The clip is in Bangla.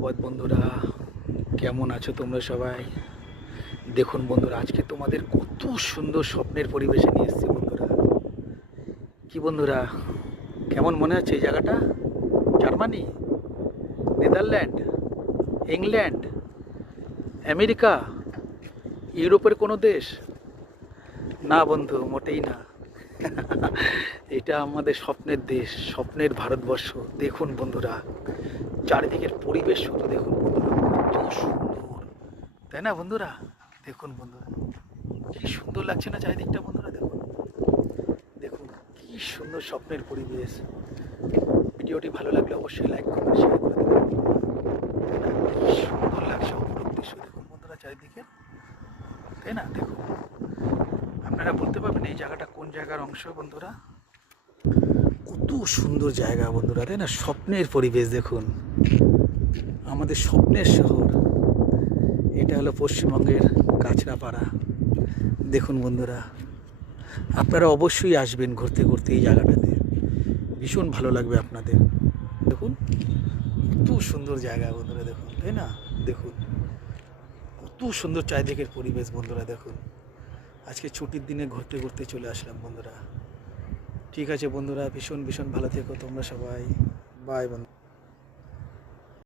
সুপ্রভাত বন্ধুরা, কেমন আছো তোমরা সবাই? দেখুন বন্ধুরা, আজকে তোমাদের কত সুন্দর স্বপ্নের পরিবেশে নিয়ে এসেছি বন্ধুরা। কি বন্ধুরা, কেমন মনে হচ্ছে এই জায়গাটা? জার্মানি, নেদারল্যান্ড, ইংল্যান্ড, আমেরিকা, ইউরোপের কোনো দেশ? না বন্ধু, মোটেই না। এটা আমাদের স্বপ্নের দেশ, স্বপ্নের ভারতবর্ষ। দেখুন বন্ধুরা, চারিদিকের পরিবেশ শুধু দেখুন বন্ধুরা, কত সুন্দর, তাই না বন্ধুরা? দেখুন বন্ধুরা, কি সুন্দর লাগছে না চারিদিকটা বন্ধুরা? দেখুন দেখুন, কি সুন্দর স্বপ্নের পরিবেশ। ভিডিওটি ভালো লাগলে অবশ্যই লাইক করুন, শেয়ার করে দেবেন বন্ধুরা। তাই না? কি সুন্দর লাগছে অপরূপ দৃশ্য দেখুন বন্ধুরা চারিদিকে, তাই না? দেখুন, আপনারা বলতে পারবেন এই জায়গাটা কোন জায়গার অংশ বন্ধুরা? কত সুন্দর জায়গা বন্ধুরা, তাই না? স্বপ্নের পরিবেশ দেখুন, আমাদের স্বপ্নের শহর। এটা হলো পশ্চিমবঙ্গের কাঁচরাপাড়া। দেখুন বন্ধুরা, আপনারা অবশ্যই আসবেন ঘুরতে ঘুরতে এই জায়গাটাতে, ভীষণ ভালো লাগবে আপনাদের। দেখুন, কত সুন্দর জায়গা বন্ধুরা, দেখুন, তাই না? দেখুন, কত সুন্দর চারিদিকের পরিবেশ বন্ধুরা। দেখুন, আজকে ছুটির দিনে ঘুরতে ঘুরতে চলে আসলাম বন্ধুরা। ঠিক আছে বন্ধুরা, ভীষণ ভীষণ ভালো থেকো তোমরা সবাই। বাই বন্ধু।